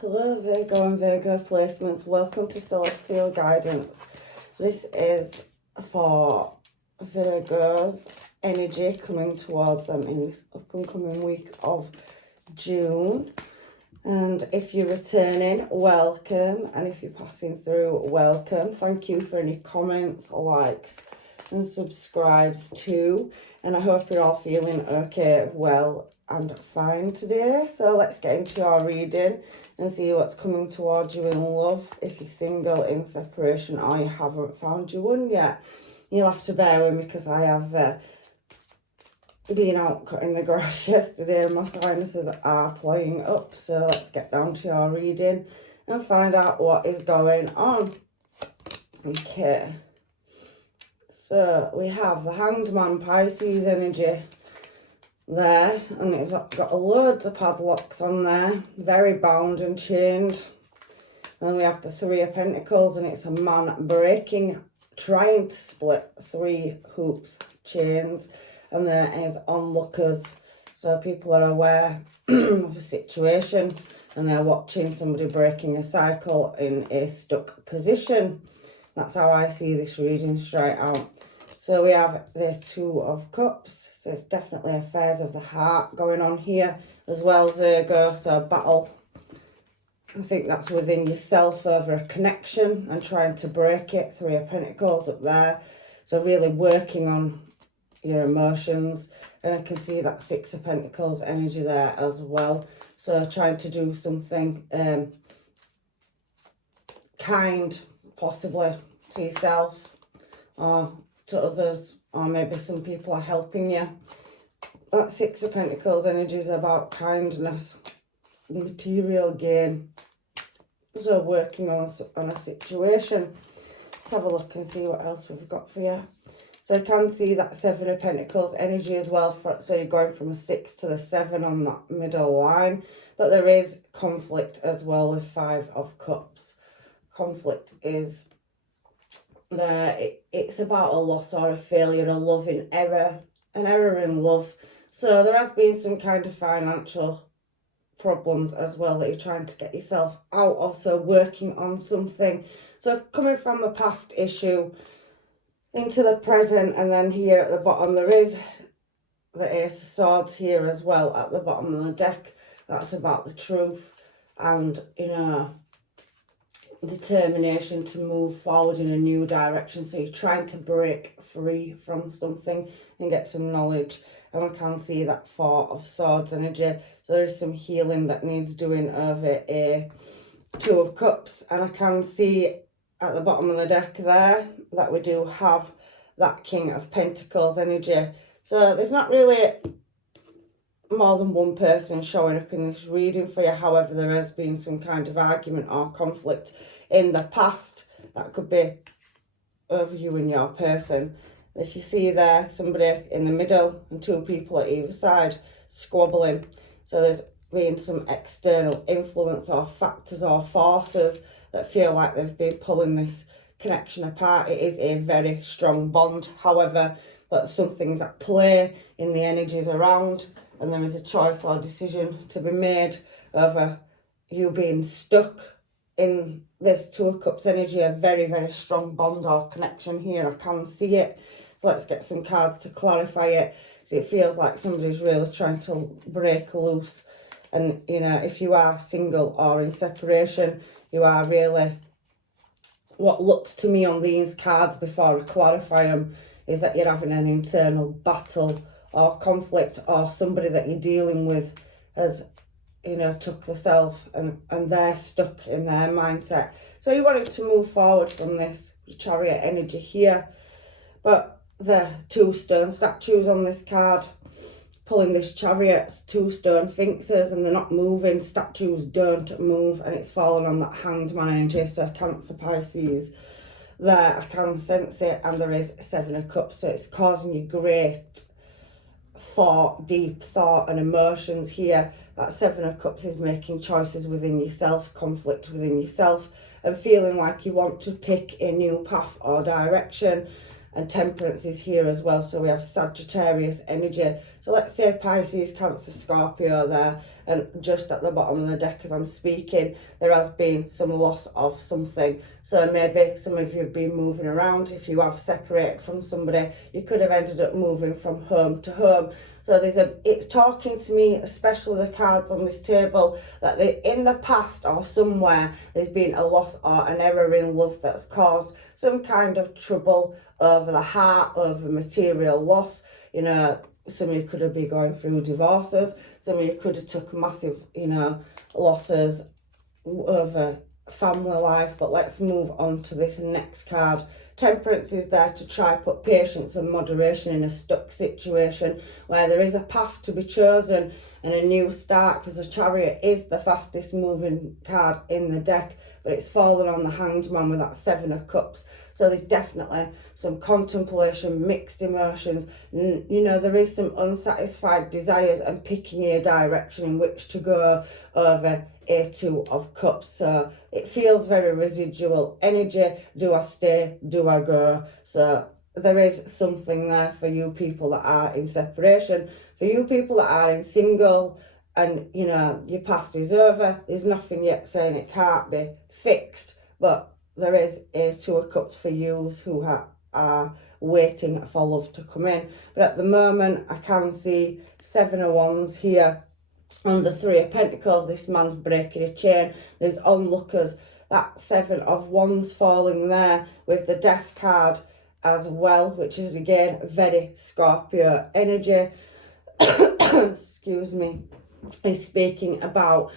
Hello Virgo and Virgo placements, welcome to Celestial Guidance. This is for Virgo's energy coming towards them in this up and coming week of June. And if you're returning, welcome, and if you're passing through, welcome. Thank you for any comments, likes and subscribes too, and I hope you're all feeling okay, well and fine today. So let's get into our reading and see what's coming towards you in love. If you're single, in separation, or you haven't found your one yet, you'll have to bear with me because I have been out cutting the grass yesterday and my sinuses are playing up. So let's get down to our reading and find out what is going on. Okay, so we have the Hanged Man, Pisces energy there, and it's got loads of padlocks on there, very bound and chained. And then we have the Three of Pentacles, and it's a man breaking, trying to split 3 hoops, chains, and there is onlookers. So people are aware of a situation and they're watching somebody breaking a cycle in a stuck position. That's how I see this reading straight out. So we have the Two of Cups. So it's definitely affairs of the heart going on here as well, Virgo. So a battle, I think that's within yourself over a connection and trying to break it. Three of Pentacles up there. So really working on your emotions. And I can see that Six of Pentacles energy there as well. So trying to do something kind, possibly, to yourself or to others, or maybe some people are helping you. That Six of Pentacles energy is about kindness, material gain. So working on a situation. Let's have a look and see what else we've got for you. So I can see that Seven of Pentacles energy as well. So you're going from a 6 to the 7 on that middle line. But there is conflict as well with Five of Cups. Conflict is there. It's about a loss or a failure, a love in error, an error in love. So there has been some kind of financial problems as well that you're trying to get yourself out of. So working on something. So coming from the past issue into the present, and then here at the bottom there is the Ace of Swords here as well at the bottom of the deck. That's about the truth and, you know, determination to move forward in a new direction. So you're trying to break free from something and get some knowledge. And I can see that Four of Swords energy. So there is some healing that needs doing over a Two of Cups. And I can see at the bottom of the deck there that we do have that King of Pentacles energy. So there's not really more than one person showing up in this reading for you. However, there has been some kind of argument or conflict in the past that could be over you and your person. If you see there somebody in the middle and 2 people at either side squabbling, so there's been some external influence or factors or forces that feel like they've been pulling this connection apart. It is a very strong bond, however, but something's at play in the energies around, and there is a choice or decision to be made over you being stuck in this Two of Cups energy, a very, very strong bond or connection here. I can see it. So let's get some cards to clarify it. So it feels like somebody's really trying to break loose. And, you know, if you are single or in separation, you are really, what looks to me on these cards before I clarify them, is that you're having an internal battle or conflict, or somebody that you're dealing with has, you know, took the self and they're stuck in their mindset. So you wanted to move forward from this Chariot energy here. But the 2 stone statues on this card pulling this Chariot, 2 stone sphinxes, and they're not moving. Statues don't move, and it's fallen on that Hanged Man energy. So Cancer, Pisces there, I can sense it. And there is 7 of Cups, so it's causing you great thought, deep thought and emotions here. That 7 of Cups is making choices within yourself, conflict within yourself, and feeling like you want to pick a new path or direction. And Temperance is here as well. So we have Sagittarius energy. So let's say Pisces, Cancer, Scorpio there, and just at the bottom of the deck as I'm speaking, there has been some loss of something. So maybe some of you have been moving around. If you have separated from somebody, you could have ended up moving from home to home. So it's talking to me, especially the cards on this table, that in the past or somewhere there's been a loss or an error in love that's caused some kind of trouble over the heart, over material loss. You know, some of you could have been going through divorces. Some of you could have took massive, losses over family life. But let's move on to this next card. Temperance is there to try put patience and moderation in a stuck situation where there is a path to be chosen and a new start, because the Chariot is the fastest moving card in the deck, but it's fallen on the Hanged Man with that Seven of Cups. So there's definitely some contemplation, mixed emotions. There is some unsatisfied desires and picking a direction in which to go over a Two of Cups. So it feels very residual energy. Do I stay? Do I go? So there is something there for you people that are in separation. For you people that are in single and, your past is over, there's nothing yet saying it can't be fixed. But there is a Two of Cups for you who are waiting for love to come in. But at the moment, I can see Seven of Wands here. On the Three of Pentacles, this man's breaking a chain. There's onlookers. That Seven of Wands falling there with the Death card as well, which is again very Scorpio energy. Excuse me. Is speaking about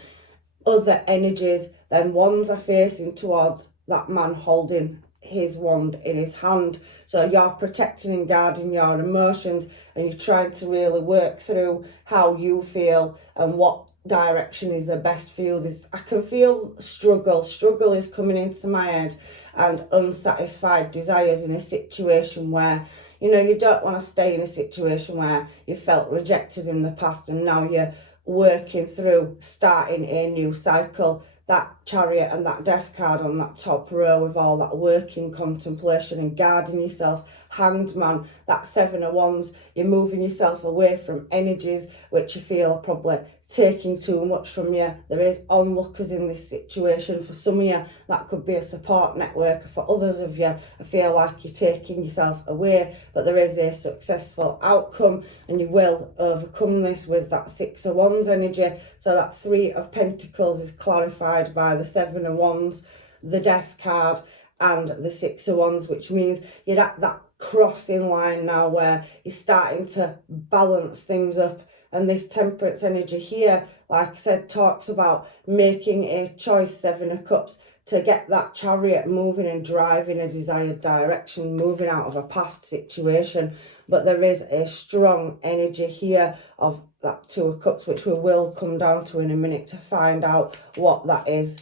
other energies than wands are facing towards that man holding his wand in his hand. So you're protecting and guarding your emotions, and you're trying to really work through how you feel and what direction is the best for you. I can feel struggle is coming into my head, and unsatisfied desires in a situation where you don't want to stay in a situation where you felt rejected in the past and now you're working through starting a new cycle. That Chariot and that Death card on that top row with all that working, contemplation and guarding yourself. Hanged Man, that Seven of Wands, you're moving yourself away from energies which you feel are probably taking too much from you. There is onlookers in this situation. For some of you, that could be a support network. For others of you, I feel like you're taking yourself away, but there is a successful outcome and you will overcome this with that Six of Wands energy. So that Three of Pentacles is clarified by the Seven of Wands, the Death card and the Six of Wands, which means you're at that crossing line now where you're starting to balance things up. And this Temperance energy here, like I said, talks about making a choice, Seven of Cups, to get that Chariot moving and driving a desired direction, moving out of a past situation. But there is a strong energy here of that Two of Cups, which we will come down to in a minute to find out what that is.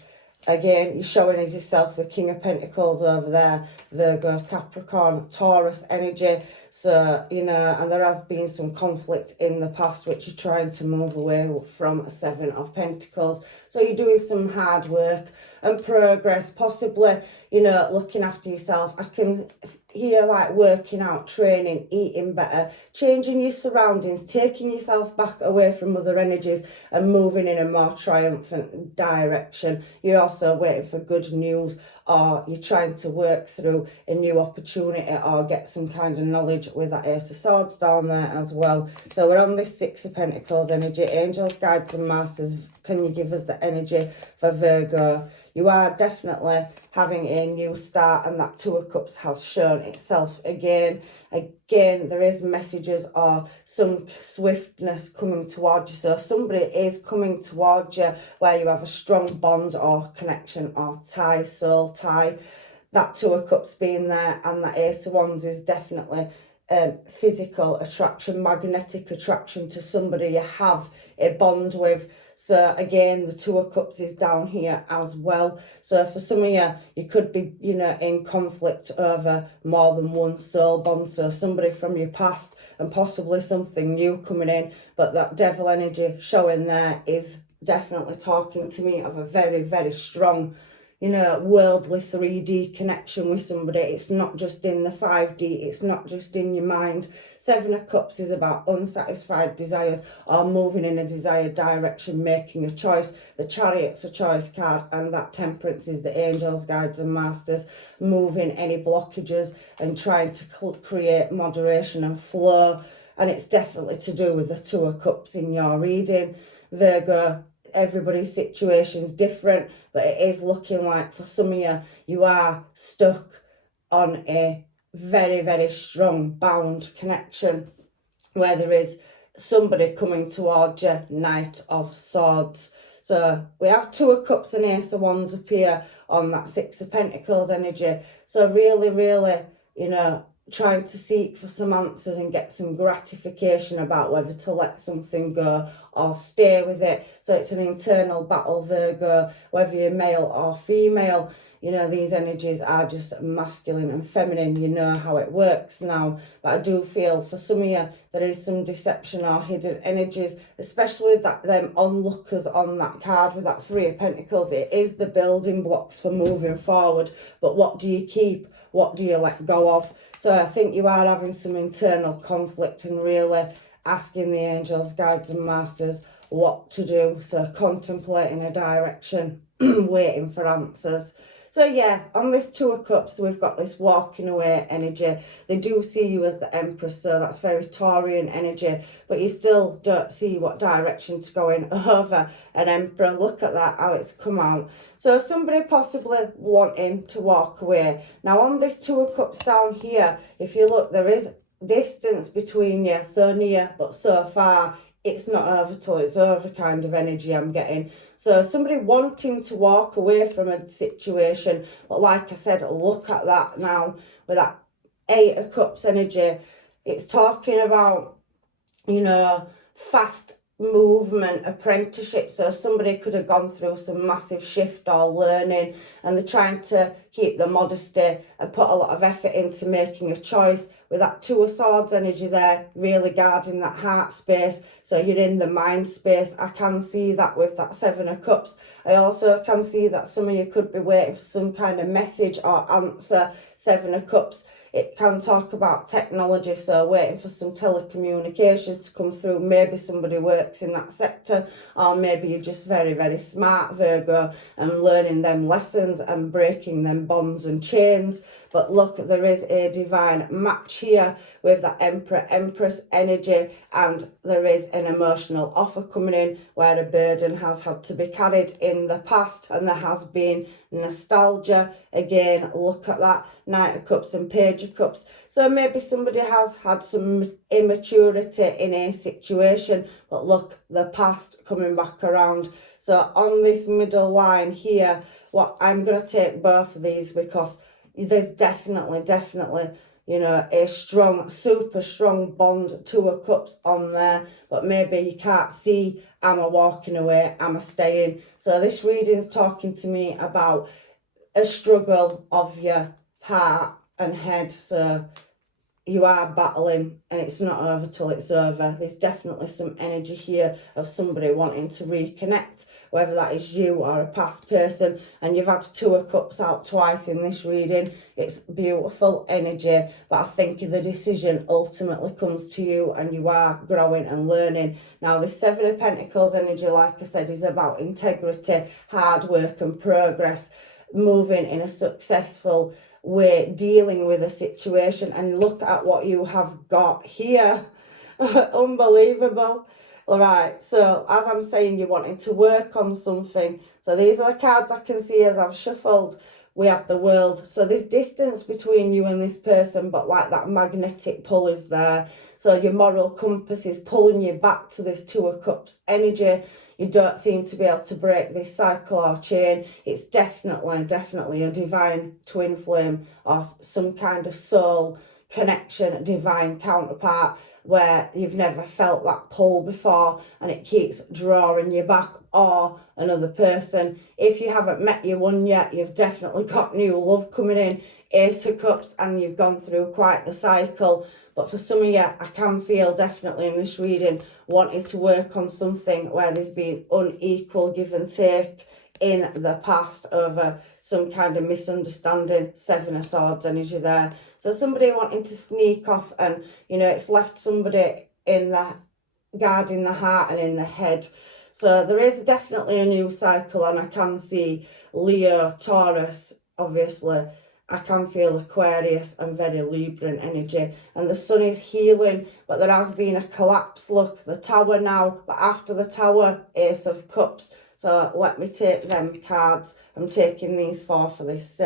Again, you're showing as yourself with King of Pentacles over there, Virgo, Capricorn, Taurus energy. So, and there has been some conflict in the past, which you're trying to move away from a Seven of Pentacles. So you're doing some hard work and progress, possibly, looking after yourself. I can hear like working out, training, eating better, changing your surroundings, taking yourself back away from other energies and moving in a more triumphant direction. You're also waiting for good news, or you're trying to work through a new opportunity or get some kind of knowledge with that Ace of Swords down there as well. So we're on this Six of Pentacles energy. Angels, guides and masters, can you give us the energy for Virgo? You are definitely having a new start, and that Two of Cups has shown itself again. Again, there is messages or some swiftness coming towards you. So somebody is coming towards you where you have a strong bond or connection or tie, soul tie. That Two of Cups being there, and that Ace of Wands is definitely physical attraction, magnetic attraction to somebody you have a bond with. So again, the Two of Cups is down here as well. So for some of you, you could be, in conflict over more than one soul bond. So somebody from your past and possibly something new coming in. But that Devil energy showing there is definitely talking to me of a very, very strong, you know, worldly 3D connection with somebody. It's not just in the 5D, it's not just in your mind. Seven of Cups is about unsatisfied desires or moving in a desired direction, making a choice. The Chariot's a choice card, and that Temperance is the angels, guides and masters, moving any blockages and trying to create moderation and flow. And it's definitely to do with the Two of Cups in your reading. Virgo, everybody's situation's different, but it is looking like for some of you, you are stuck on a very, very strong bound connection where there is somebody coming towards you, Knight of Swords. So we have Two of Cups and Ace of Wands up here on that Six of Pentacles energy. So really, really, you know, trying to seek for some answers and get some gratification about whether to let something go or stay with it. So it's an internal battle, Virgo, whether you're male or female. You know, these energies are just masculine and feminine. You know how it works now. But I do feel for some of you, there is some deception or hidden energies, especially with them onlookers on that card with that Three of Pentacles. It is the building blocks for moving forward. But what do you keep? What do you let go of? So I think you are having some internal conflict and really asking the angels, guides and masters what to do. So contemplating a direction, waiting for answers. So yeah, on this Two of Cups, we've got this walking away energy. They do see you as the Empress, so that's very Taurian energy, but you still don't see what direction to go in over an Emperor. Look at that, how it's come out. So somebody possibly wanting to walk away. Now on this Two of Cups down here, if you look, there is distance between you, so near but so far. It's not over till it's over kind of energy I'm getting. So somebody wanting to walk away from a situation. But like I said, look at that now with that Eight of Cups energy. It's talking about, you know, fast movement, apprenticeship. So somebody could have gone through some massive shift or learning, and they're trying to keep the modesty and put a lot of effort into making a choice. With that Two of Swords energy there, really guarding that heart space. So you're in the mind space. I can see that with that Seven of Cups. I also can see that some of you could be waiting for some kind of message or answer. Seven of Cups. It can talk about technology, so waiting for some telecommunications to come through. Maybe somebody works in that sector, or maybe you're just very, very smart, Virgo, and learning them lessons and breaking them bonds and chains. But look, there is a divine match here with that Emperor, Empress energy, and there is an emotional offer coming in where a burden has had to be carried in the past, and there has been nostalgia. Again, look at that Knight of Cups and Page of Cups. So maybe somebody has had some immaturity in a situation, but look, the past coming back around. So on this middle line here, what I'm going to take both of these because there's definitely, you know, a strong, super strong bond, Two of Cups on there, but maybe you can't see, am I walking away, am I staying? So this reading's talking to me about a struggle of your heart and head. So you are battling and it's not over till it's over. There's definitely some energy here of somebody wanting to reconnect, whether that is you or a past person. And you've had Two of Cups out twice in this reading. It's beautiful energy, but I think the decision ultimately comes to you and you are growing and learning. Now, this Seven of Pentacles energy, like I said, is about integrity, hard work and progress, moving in a successful way, dealing with a situation. And look at what you have got here. Unbelievable. All right, so as I'm saying, you're wanting to work on something. So these are the cards I can see as I've shuffled. We have the World. So there's distance between you and this person, but like that magnetic pull is there. So your moral compass is pulling you back to this Two of Cups energy. You don't seem to be able to break this cycle or chain. It's definitely a divine twin flame or some kind of soul connection, divine counterpart, where you've never felt that pull before and it keeps drawing you back, or another person. If you haven't met your one yet, you've definitely got new love coming in, Ace of Cups, and you've gone through quite the cycle. But for some of you, I can feel definitely in this reading wanting to work on something where there's been unequal give and take in the past over some kind of misunderstanding. Seven of Swords energy there. So somebody wanting to sneak off, and you know, it's left somebody in the guard in the heart and in the head. So there is definitely a new cycle, and I can see Leo, Taurus, obviously. I can feel Aquarius and very Libran energy. And the sun is healing, but there has been a collapse. Look, the Tower now, but after the Tower, Ace of Cups. So let me take them cards. I'm taking these four for this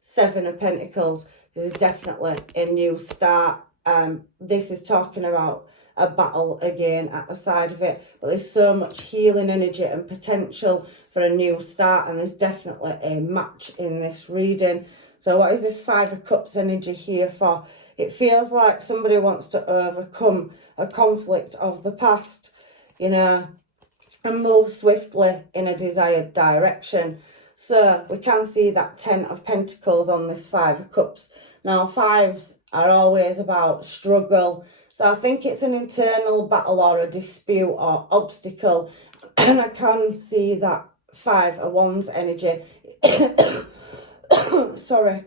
Seven of Pentacles. This is definitely a new start. This is talking about a battle again at the side of it, but there's so much healing energy and potential for a new start, and there's definitely a match in this reading. So what is this Five of Cups energy here for? It feels like somebody wants to overcome a conflict of the past, you know, and move swiftly in a desired direction. So we can see that Ten of Pentacles on this Five of Cups. Now, fives are always about struggle. So I think it's an internal battle or a dispute or obstacle. And I can see that Five of Wands energy. Sorry.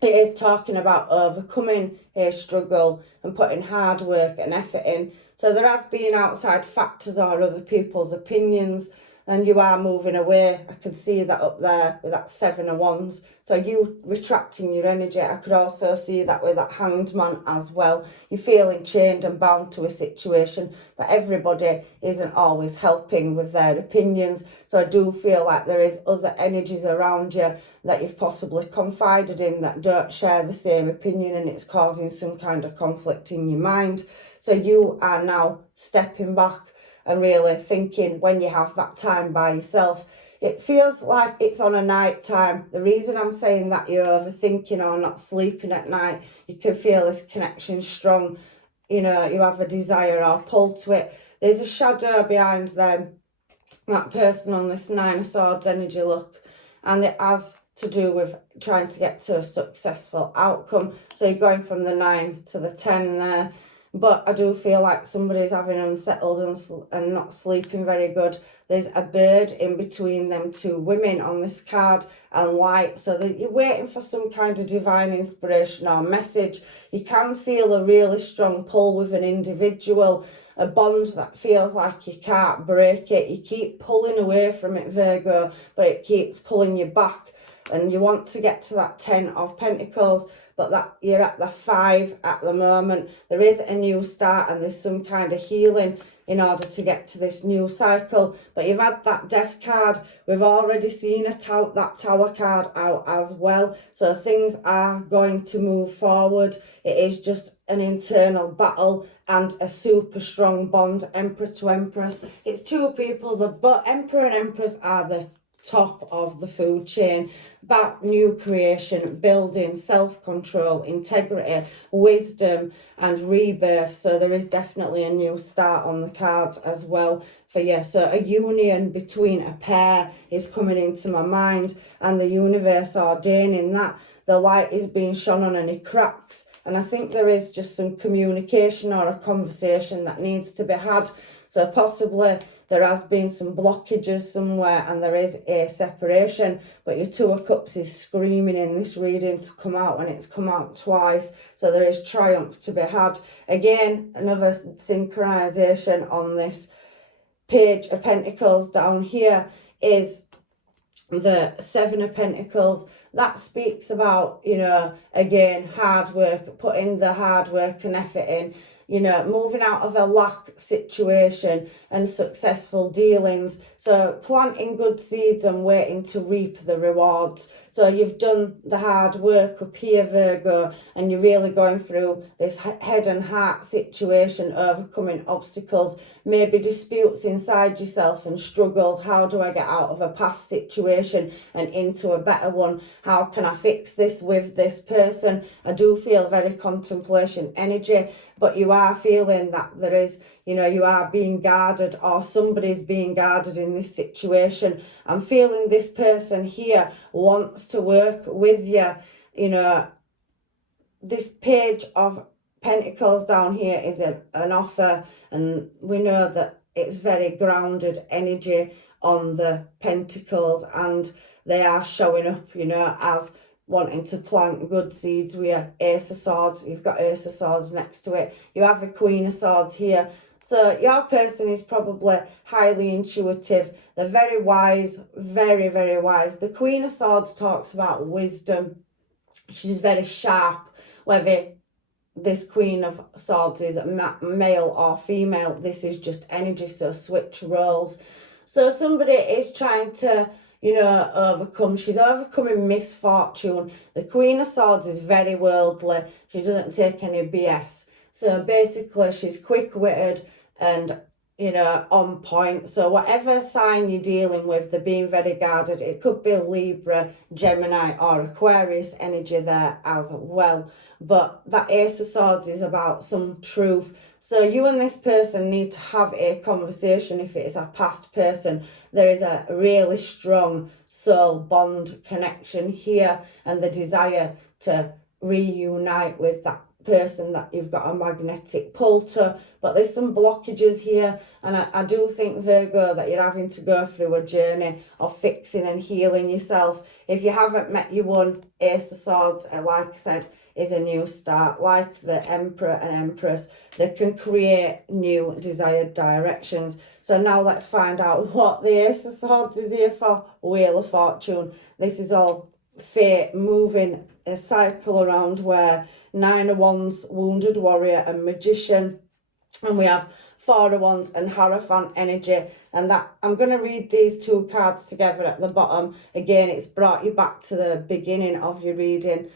It is talking about overcoming a struggle and putting hard work and effort in. So there has been outside factors or other people's opinions, and you are moving away. I can see that up there with that Seven of Wands. So you retracting your energy. I could also see that with that Hanged Man as well. You're feeling chained and bound to a situation, but everybody isn't always helping with their opinions. So I do feel like there is other energies around you that you've possibly confided in that don't share the same opinion, and it's causing some kind of conflict in your mind. So you are now stepping back and really thinking when you have that time by yourself. It feels like it's on a night time. The reason I'm saying that you're overthinking or not sleeping at night, you can feel this connection strong. You know, you have a desire or pull to it. There's a shadow behind them, that person on this Nine of Swords energy, look. And it has to do with trying to get to a successful outcome. So you're going from the 9 to the 10 there. But I do feel like somebody's having unsettled and not sleeping very good. There's a bird in between them two women on this card and light. So that you're waiting for some kind of divine inspiration or message. You can feel a really strong pull with an individual, a bond that feels like you can't break it. You keep pulling away from it, Virgo, but it keeps pulling you back. And you want to get to that 10 of Pentacles, but that you're at the 5 at the moment. There is a new start and there's some kind of healing in order to get to this new cycle. But you've had that Death card. We've already seen that Tower card out as well. So things are going to move forward. It is just an internal battle and a super strong bond, Emperor to Empress. It's two people, but Emperor and Empress are the top of the food chain, about new creation, building, self-control, integrity, wisdom and rebirth. So there is definitely a new start on the cards as well for you. So a union between a pair is coming into my mind, and the universe ordaining that the light is being shone on any cracks. And I think there is just some communication or a conversation that needs to be had. So possibly there has been some blockages somewhere and there is a separation, but your Two of Cups is screaming in this reading to come out, and it's come out twice. So there is triumph to be had. Again, another synchronization on this Page of Pentacles down here is the Seven of Pentacles. That speaks about, you know, again, hard work, putting the hard work and effort in, you know, moving out of a lack situation and successful dealings. So planting good seeds and waiting to reap the rewards. So you've done the hard work up here, Virgo, and you're really going through this head and heart situation, overcoming obstacles, maybe disputes inside yourself and struggles. How do I get out of a past situation and into a better one? How can I fix this with this person? I do feel very contemplation energy, but you are feeling that there is, you know, you are being guarded, or somebody's being guarded in this situation. I'm feeling this person here wants to work with you. You know, this Page of Pentacles down here is an offer, and we know that it's very grounded energy on the pentacles, and they are showing up, you know, as wanting to plant good seeds with your Ace of Swords. You've got Ace of Swords next to it. You have a Queen of Swords here. So your person is probably highly intuitive. They're very wise, very, very wise. The Queen of Swords talks about wisdom. She's very sharp. Whether this Queen of Swords is male or female, this is just energy, so switch roles. So somebody is trying to, you know, overcome. She's overcoming misfortune. The Queen of Swords is very worldly. She doesn't take any BS. So basically, she's quick-witted and, you know, on point. So whatever sign you're dealing with, they're being very guarded. It could be Libra, Gemini or Aquarius energy there as well. But that Ace of Swords is about some truth. So you and this person need to have a conversation. If it is a past person, there is a really strong soul bond connection here, and the desire to reunite with that person that you've got a magnetic pull to. But there's some blockages here, and I do think, Virgo, that you're having to go through a journey of fixing and healing yourself. If you haven't met your one, Ace of Swords, like I said, is a new start. Like the Emperor and Empress, they can create new desired directions. So now let's find out what the Ace of Swords is here for. Wheel of Fortune. This is all fate moving a cycle around, where Nine of Wands, Wounded Warrior and Magician. And we have Four of Wands and Hierophant energy. And that I'm going to read these two cards together at the bottom. Again, it's brought you back to the beginning of your reading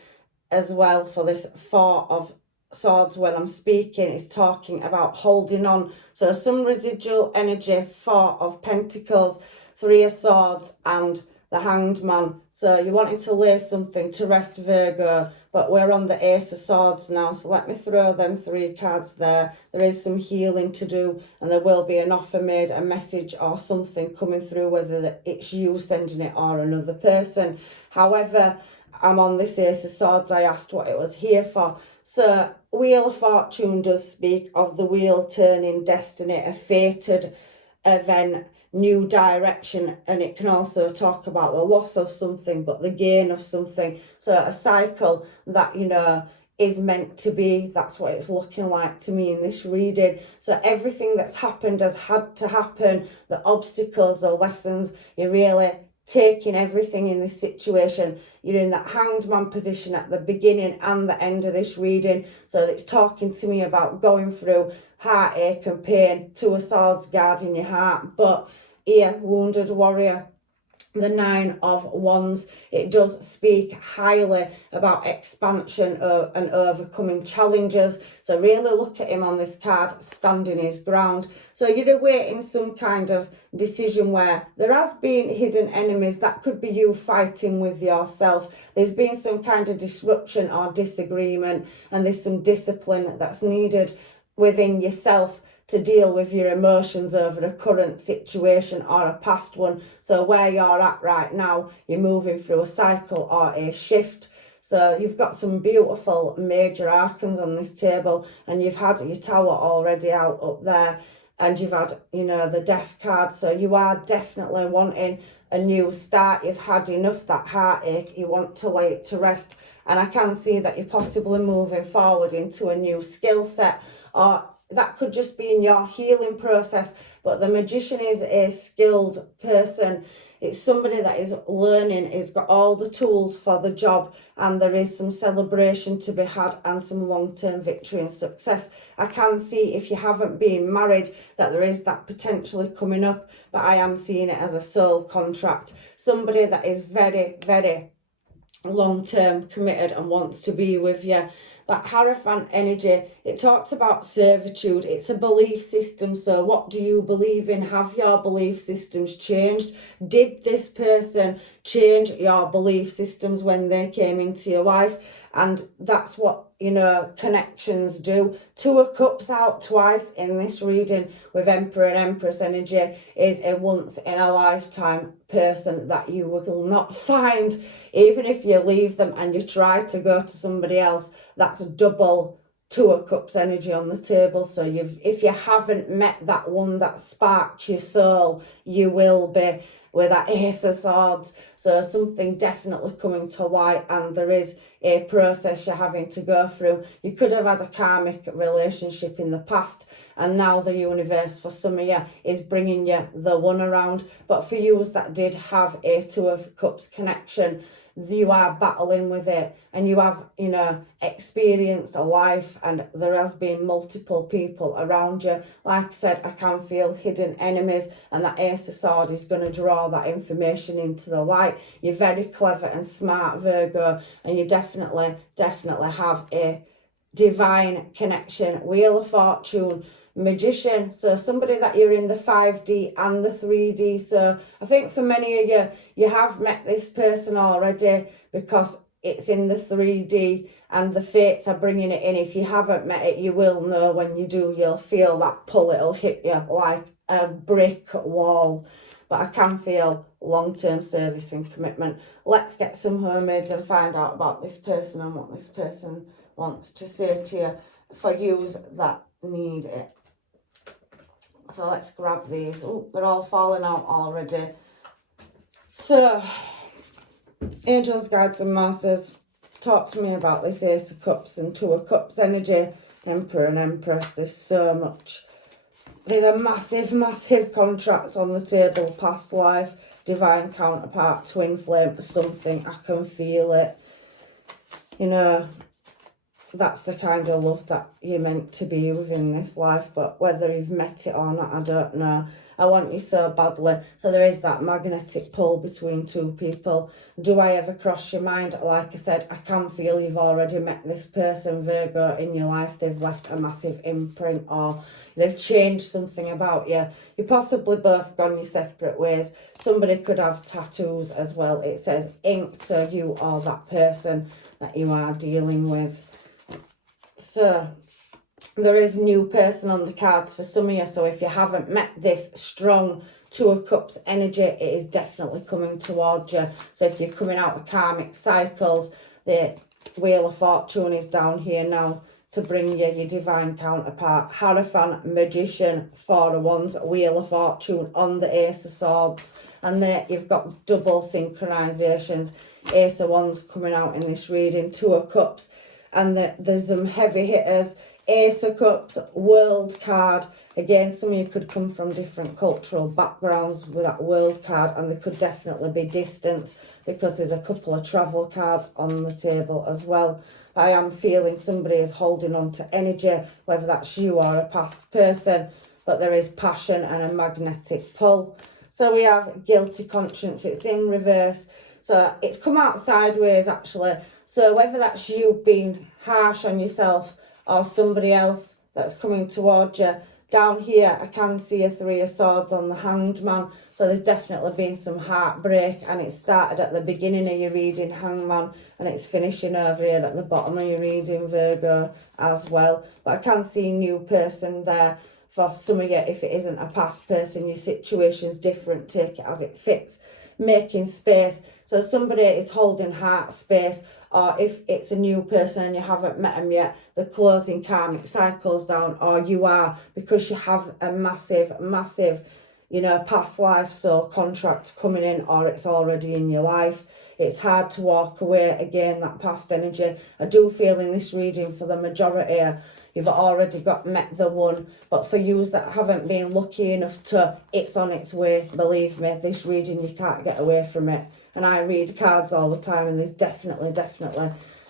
as well. For this Four of Swords, when I'm speaking, it's talking about holding on. So some residual energy. Four of Pentacles, Three of Swords and the Hanged Man. So you're wanting to lay something to rest, Virgo, but we're on the Ace of Swords now. So let me throw them three cards there. There is some healing to do, and there will be an offer made, a message or something coming through, whether it's you sending it or another person. However, I'm on this Ace of Swords. I asked what it was here for. So Wheel of Fortune does speak of the wheel turning, destiny, a fated event, new direction, and it can also talk about the loss of something but the gain of something. So a cycle that, you know, is meant to be. That's what it's looking like to me in this reading. So everything that's happened has had to happen. The obstacles, the lessons, you're really taking everything in this situation. You're in that Hanged Man position at the beginning and the end of this reading. So it's talking to me about going through heartache and pain. Two of Swords guarding your heart. But here, Wounded Warrior, the Nine of Wands, it does speak highly about expansion and overcoming challenges. So really look at him on this card, standing his ground. So you're awaiting some kind of decision where there has been hidden enemies. That could be you fighting with yourself. There's been some kind of disruption or disagreement, and there's some discipline that's needed within yourself to deal with your emotions over a current situation or a past one. So where you're at right now, you're moving through a cycle or a shift. So you've got some beautiful major arcans on this table, and you've had your Tower already out up there, and you've had, you know, the Death card. So you are definitely wanting a new start. You've had enough that heartache. You want to lay it to rest. And I can see that you're possibly moving forward into a new skill set, or that could just be in your healing process. But the Magician is a skilled person. It's somebody that is learning, has got all the tools for the job, and there is some celebration to be had and some long-term victory and success. I can see, if you haven't been married, that there is that potentially coming up, but I am seeing it as a soul contract. Somebody that is very, very long-term committed and wants to be with you. That Hierophant energy, it talks about servitude. It's a belief system. So what do you believe in? Have your belief systems changed? Did this person change your belief systems when they came into your life? And that's what, you know, connections do. Two of Cups out twice in this reading with Emperor and Empress energy is a once in a lifetime person that you will not find. Even if you leave them and you try to go to somebody else, that's a double Two of Cups energy on the table. So if you haven't met that one that sparked your soul, you will be with that Ace of Swords. So something definitely coming to light, and there is a process you're having to go through. You could have had a karmic relationship in the past, and now the universe for some of you is bringing you the one around. But for you that did have a Two of Cups connection, you are battling with it, and you have, you know, experienced a life, and there has been multiple people around you. Like I said, I can feel hidden enemies, and that Ace of Swords is going to draw that information into the light. You're very clever and smart, Virgo, and you definitely have a divine connection. Wheel of Fortune, Magician, so somebody that you're in the 5D and the 3D. So I think for many of you, you have met this person already because it's in the 3D and the fates are bringing it in. If you haven't met it, you will know. When you do, you'll feel that pull. It'll hit you like a brick wall. But I can feel long-term service and commitment. Let's get some mermaids and find out about this person and what this person wants to say to you for yous that need it. So let's grab these. Oh, they're all falling out already. So, angels, guides and masters, talk to me about this Ace of Cups and Two of Cups energy. Emperor and Empress, there's so much. There's a massive contract on the table. Past life, divine counterpart, twin flame, something. I can feel it. You know, that's the kind of love that you're meant to be within this life, but whether you've met it or not, I don't know. I want you so badly. So there is that magnetic pull between two people. Do I ever cross your mind? Like I said, I can feel you've already met this person, Virgo, in your life. They've left a massive imprint, or they've changed something about you. You possibly both gone your separate ways. Somebody could have tattoos as well. It says inked, so you are that person that you are dealing with. So there is a new person on the cards for some of you. So if you haven't met this strong Two of Cups energy, it is definitely coming towards you. So if you're coming out of karmic cycles, the Wheel of Fortune is down here now to bring you your divine counterpart. Hierophant, Magician, Four of Wands, Wheel of Fortune on the Ace of Swords. And there you've got double synchronizations. Ace of Wands coming out in this reading, Two of Cups. And there's some heavy hitters. Ace of Cups, World card. Again, some of you could come from different cultural backgrounds with that World card, and there could definitely be distance because there's a couple of travel cards on the table as well. I am feeling somebody is holding on to energy, whether that's you or a past person, but there is passion and a magnetic pull. So we have guilty conscience. It's in reverse. So it's come out sideways, actually. So whether that's you being harsh on yourself or somebody else that's coming towards you, down here I can see a Three of Swords on the Hanged Man. So there's definitely been some heartbreak, and it started at the beginning of your reading, Hangman, and it's finishing over here at the bottom of your reading, Virgo, as well. But I can see a new person there. For some of you, if it isn't a past person, your situation's different, take it as it fits. Making space. So somebody is holding heart space, or if it's a new person and you haven't met them yet, they're closing karmic cycles down, or you are, because you have a massive, you know, past life soul contract coming in, or it's already in your life. It's hard to walk away. Again, that past energy. I do feel in this reading for the majority, you've already met the one, but for you that haven't been lucky enough to, it's on its way. Believe me, this reading, you can't get away from it. And I read cards all the time, and there's definitely,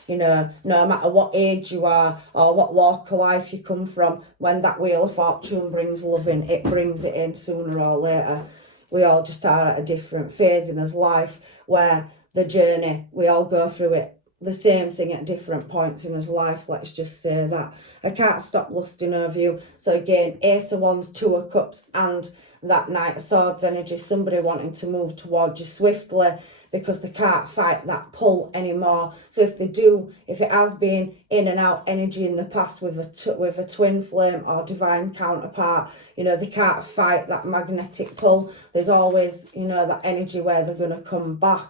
you know, no matter what age you are or what walk of life you come from, when that Wheel of Fortune brings love in, it brings it in sooner or later. We all just are at a different phase in his life, where the journey, we all go through it, the same thing at different points in his life, let's just say that. I can't stop lusting over you. So again, Ace of Wands, Two of Cups, and that Knight of Swords energy, somebody wanting to move towards you swiftly because they can't fight that pull anymore. So if they do, if it has been in and out energy in the past with a twin flame or divine counterpart, you know, they can't fight that magnetic pull. There's always, you know, that energy where they're going to come back.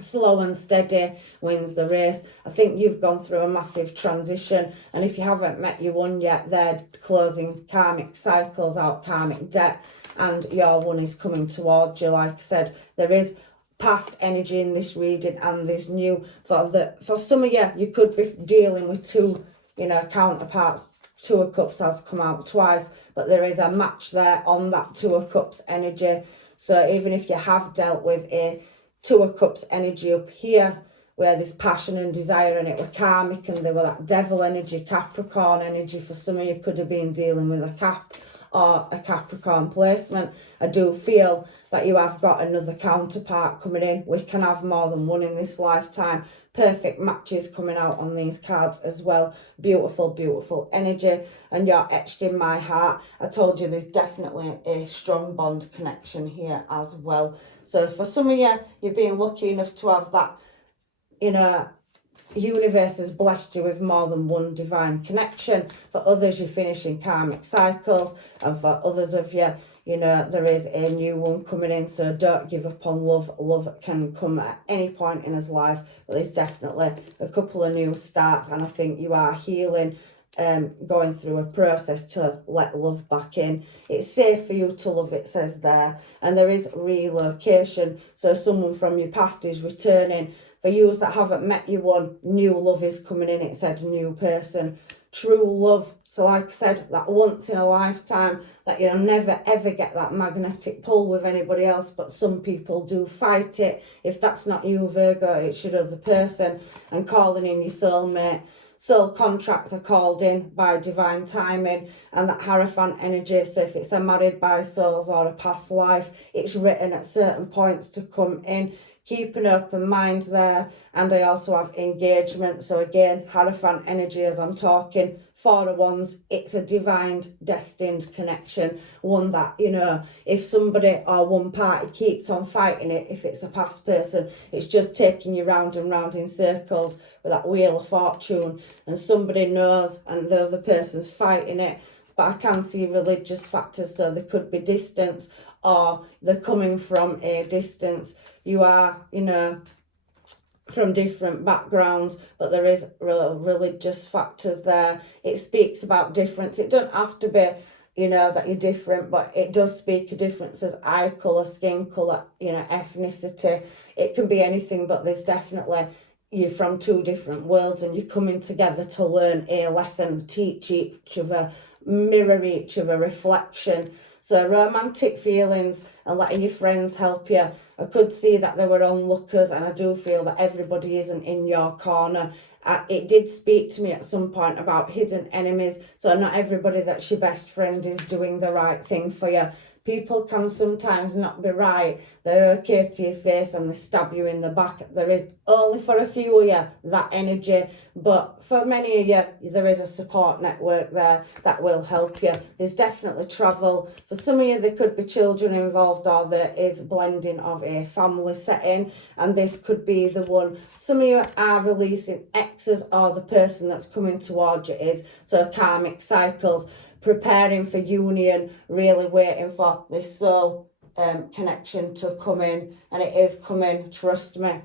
slow and steady wins the race. I think you've gone through a massive transition, and if you haven't met your one yet, they're closing karmic cycles out, karmic debt, and your one is coming towards you. Like I said, there is past energy in this reading, and there's new. For some of you, you could be dealing with two, counterparts. Two of Cups has come out twice, but there is a match there on that Two of Cups energy. So even if you have dealt with a Two of Cups energy up here, where there's passion and desire, and it were karmic, and there were that devil energy, Capricorn energy, for some of you could have been dealing with a Cap or a Capricorn placement. I do feel that you have got another counterpart coming in. We can have more than one in this lifetime. Perfect matches coming out on these cards as well. Beautiful, beautiful energy. And you're etched in my heart. I told you there's definitely a strong bond connection here as well. So for some of you, you've been lucky enough to have that, universe has blessed you with more than one divine connection. For others, you're finishing karmic cycles. And for others of you, there is a new one coming in. So don't give up on love. Love can come at any point in his life. But there's definitely a couple of new starts. And I think you are healing, going through a process to let love back in. It's safe for you to love, it says there. And there is relocation. So someone from your past is returning. For you that haven't met you one, new love is coming in. It said new person, true love. So like I said, that once in a lifetime, that you'll never ever get that magnetic pull with anybody else, but some people do fight it. If that's not you, Virgo, it's your other person. And calling in your soulmate. Soul contracts are called in by divine timing, and that Hierophant energy. So if it's a married by souls or a past life, it's written at certain points to come in. Keep an open mind there. And I also have engagement. So again, Hierophant energy, as I'm talking, 4 of Wands, it's a divine destined connection. One that, if somebody or one party keeps on fighting it, if it's a past person, it's just taking you round and round in circles with that Wheel of Fortune. And somebody knows and the other person's fighting it. But I can see religious factors, so there could be distance, or they're coming from a distance. You are, from different backgrounds, but there is religious factors there. It speaks about difference. It don't have to be, that you're different, but it does speak of differences, eye colour, skin colour, ethnicity. It can be anything, but there's definitely, you're from 2 different worlds and you're coming together to learn a lesson, teach each other, mirror each other, reflection. So romantic feelings and letting your friends help you. I could see that there were onlookers, and I do feel that everybody isn't in your corner. It did speak to me at some point about hidden enemies. So not everybody that's your best friend is doing the right thing for you. People can sometimes not be right. They're okay to your face and they stab you in the back. There is only for a few of you that energy, but for many of you, there is a support network there that will help you. There's definitely travel. For some of you, there could be children involved, or there is blending of a family setting, and this could be the one. Some of you are releasing exes, or the person that's coming towards you is. So karmic cycles. Preparing for union, really waiting for this soul connection to come in, and it is coming, trust me.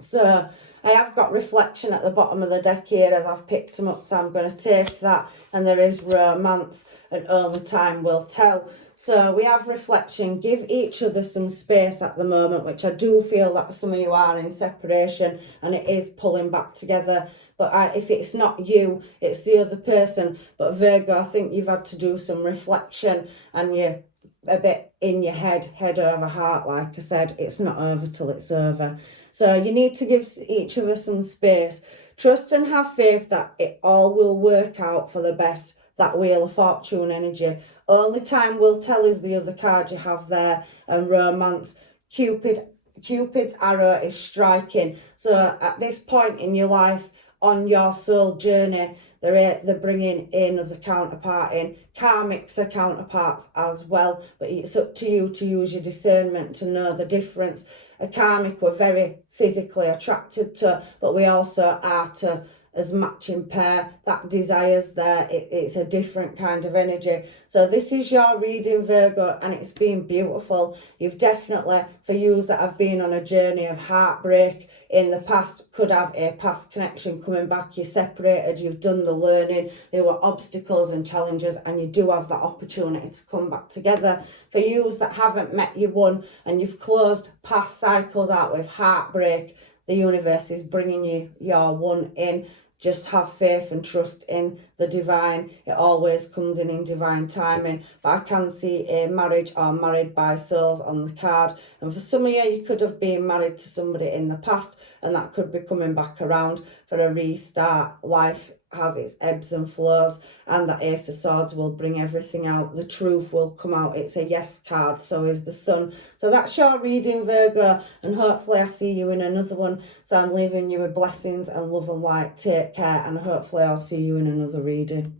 So I have got reflection at the bottom of the deck here as I've picked them up, so I'm going to take that, and there is romance, and only time will tell. So we have reflection. Give each other some space at the moment, which I do feel that some of you are in separation and it is pulling back together. But if it's not you, it's the other person. But Virgo, I think you've had to do some reflection, and you're a bit in your head over heart. Like I said, it's not over till it's over. So you need to give each other some space. Trust and have faith that it all will work out for the best. That Wheel of Fortune energy. Only time will tell is the other card you have there. And romance. Cupid's arrow is striking. So at this point in your life, on your soul journey, they're bringing another counterpart in. Karmics are counterparts as well, but it's up to you to use your discernment to know the difference. A karmic we're very physically attracted to, but we also are to as matching pair. That desire's there. It's a different kind of energy. So this is your reading, Virgo, and it's been beautiful. You've definitely, for you that have been on a journey of heartbreak in the past, could have a past connection coming back. You're separated, you've done the learning, there were obstacles and challenges, and you do have that opportunity to come back together. For you that haven't met your one and you've closed past cycles out with heartbreak, the universe is bringing you your one in. Just have faith and trust in the divine. It always comes in divine timing. But I can see a marriage or married by souls on the card. And for some of you could have been married to somebody in the past, and that could be coming back around for a restart. Life has its ebbs and flows, and that Ace of Swords will bring everything out. The truth will come out. It's a yes card, so is the Sun. So that's your reading, Virgo, and hopefully I see you in another one. So I'm leaving you with blessings and love and light. Take care, and hopefully I'll see you in another reading.